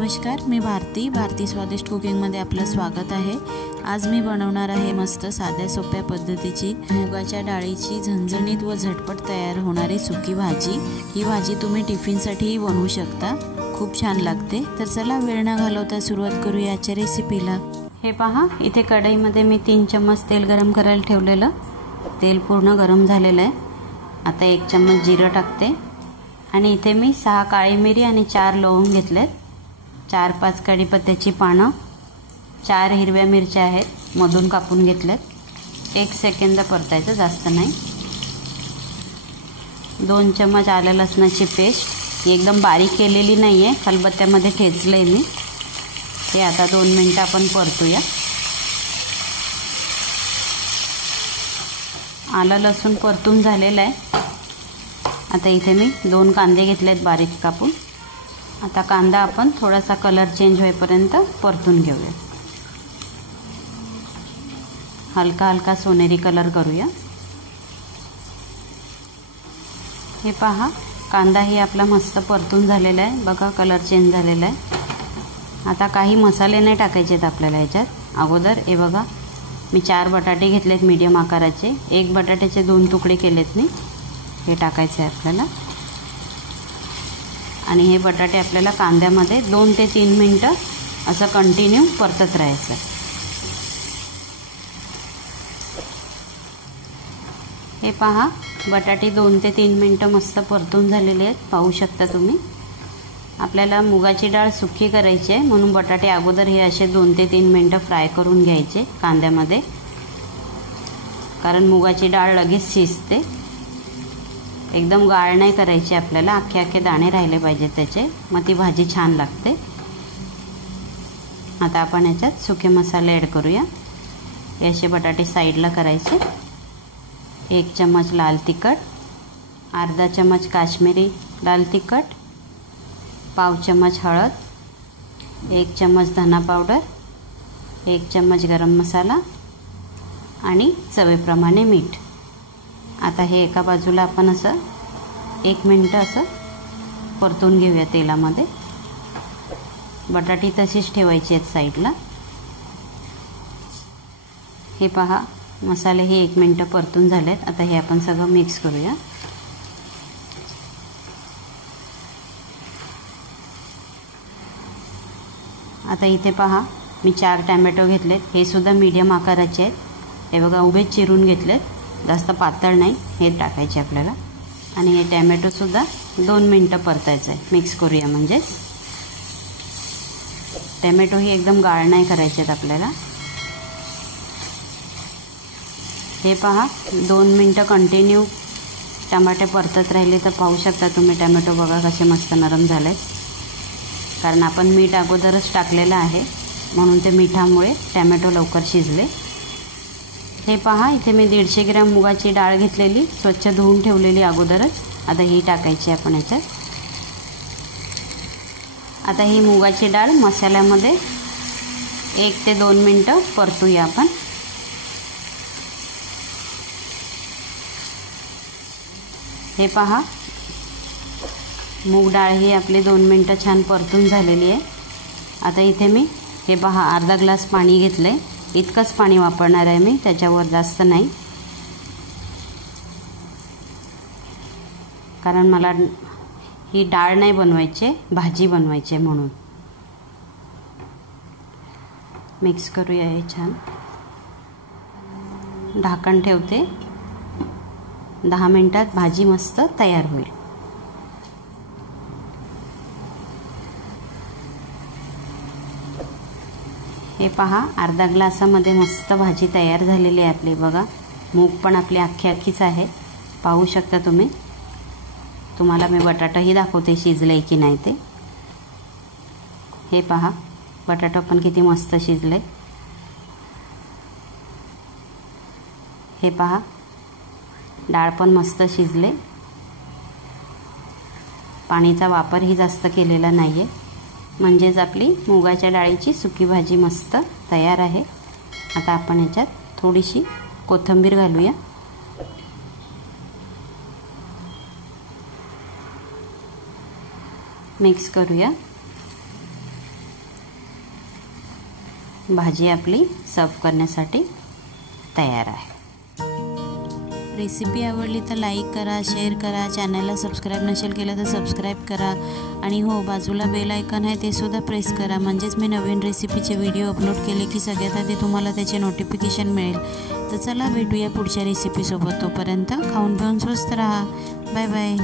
नमस्कार, मी भारती स्वादिष्ट कुकिंगमध्ये आपलं स्वागत आहे। आज मी बनवणार आहे मस्त साध्या सोप्या पद्धतीची मुगाच्या डाळीची झणझणीत व झटपट तयार होणारी सुकी भाजी। ही भाजी तुम्ही टिफिनसाठीही बनवू शकता, खूप छान लागते। तर चला वेळ न घालवता सुरुवात करूया आजच्या रेसिपीला। हे पहा, इथे कढईमध्ये मी 3 चम्मच तेल गरम करायला ठेवलेलं। तेल पूर्ण गरम झालेलं आहे। आता 1 चम्मच जिरं टाकते आणि इथे मी 6 काळी मिरी आणि 4 लवंग घेतलेत, 4-5 कढीपत्त्याची पानं, 4 हिरव्या मिरच्या आहेत मधून कापून घेतल्यात। 1 सेकंद परतायचं, जास्त नाही। 2 चम्मच आलं लसणाची पेस्ट, एकदम बारीक केलेली नाहीये, खलबत्त्यामध्ये ठेचलंय मी। हे आता 2 मिनिटं आपण परतूया। आलं लसूण परतून झालेलं आहे। आता इथे मी 2 कांदे घेतलेत बारीक कापून। आता कांदा आपण थोडासा कलर चेंज होईपर्यंत परतून घेऊया, हलका हलका सोनेरी कलर करूया। हे पहा, कांदाही आपला मस्त परतून झालेला आहे, बघा कलर चेंज झालेला आहे। आता काही मसाले नाही टाकायचे आहेत आपल्याला याच्यात। अगोदर हे बघा, मी 4 बटाटे घेतलेत मीडियम आकाराचे, 1 बटाट्याचे 2 तुकडे केलेत मी। हे टाकायचे आहे आपल्याला आणि हे बटाटे आपल्याला कांद्यामध्ये 2 ते 3 मिनिटं असं कंटिन्यू परतत राहायचं। हे पहा, बटाटे 2 ते 3 मिनिटं मस्त परतून झालेले आहेत, पाहू शकता तुम्ही। आपल्याला मुगाची डाळ सुकी करायची आहे म्हणून बटाटे अगोदर हे असे 2 ते 3 मिनिटं फ्राय करून घ्यायचे कांद्यामध्ये, कारण मुगाची डाळ लगेच शिजते। एकदम गाळ नाही करायची आपल्याला, अख्खे दाणे राहिले पाहिजेत त्याचे, मग ती भाजी छान लागते। आता आपण याच्यात सुके मसाले ॲड करूया। हे असे बटाटे साईडला करायचे। 1 चम्मच लाल तिखट, अर्धा चम्मच काश्मीरी लाल तिखट, पाव चम्मच हळद, 1 चम्मच धना पावडर, 1 चम्मच गरम मसाला आणि चवीप्रमाणे मीठ। आता हे एका बाजूला आपण असं 1 मिनिट असं परतून घेऊया तेलामध्ये। बटाटी तशीच ठेवायची आहेत साईडला। हे पहा, मसाले हे 1 मिनिट परतून झालेत। आता हे आपण सगळं मिक्स करूया। आता इथे पहा, मी 4 टोमॅटो घेतलेत, हे सुद्धा मीडियम आकाराचे आहेत। हे बघा, उभे चिरून घेतलेत, जास्त पातळ नाही, हे टाकायचे आपल्याला। आणि हे टोमॅटो सुद्धा 2 मिनिटं परतायचं आहे, मिक्स करूया। म्हणजे टोमॅटो ही एकदम गाळ नाही करायचे आहेत आपल्याला। हे पहा, 2 मिनिटं कंटिन्यू टमाटे परतत राहिले तर पाहू शकता तुम्ही, टोमॅटो बघा कसे मस्त नरम झाले, कारण आपण मीठ अगोदरच टाकलेलं आहे म्हणून ते मिठामुळे टोमॅटो लवकर शिजले। हे पहा, इथे मी 150 ग्रॅम मुगाची डाळ घेतलेली, स्वच्छ धुवून ठेवलेली अगोदरच। आता ही टाकायची आपण याच्यात। आता ही मुगाची डाळ मसाल्यामध्ये 1 ते 2 मिनिटं परतूया आपण। हे पहा, मूग डाळ ही आपली 2 मिनिटं छान परतून झालेली आहे। आता इथे मी हे पहा, अर्धा ग्लास पाणी घेतलंय, इतकंच पाणी वापरणार आहे मी, त्याच्यावर जास्त नाही, कारण मला ही डाळ नाही बनवायची, भाजी बनवायची म्हणून। मिक्स करूया हे छान। ढाकण ठेवते, 10 मिनिटात भाजी मस्त तयार होईल। हे पहा, अर्धा ग्लासामध्ये मस्त भाजी तयार झालेली आहे आपली। बघा, मूग पण आपली अख्खीच आहे, पाहू शकता तुम्ही। तुम्हाला मी बटाटाही दाखवते शिजले की नाही ते। हे पहा, बटाटा पण किती मस्त शिजले। हे पहा, डाळ पण मस्त शिजले, पाणीचा वापरही जास्त केलेला नाहीये, म्हणजेच आपली मुगाच्या डाळीची सुकी भाजी मस्त तयार आहे। आता आपण याच्यात थोडीशी कोथिंबीर घालूया। मिक्स करूया। भाजी आपली सर्व करण्यासाठी तयार आहे। रेसिपी आवडली तर लाईक करा, शेअर करा, चॅनलला सबस्क्राईब नसेल केलं तर सबस्क्राईब करा आणि हो बाजूला बेल आयकॉन आहे ते सुद्धा प्रेस करा, म्हणजेच मी नवीन रेसिपीचे व्हिडिओ अपलोड केले की सगळ्यात आधी तुम्हाला त्याचे नोटिफिकेशन मिळेल। तर चला भेटूया पुढच्या रेसिपीसोबत, तोपर्यंत खाऊन पिऊन स्वस्त राहा। Bye bye.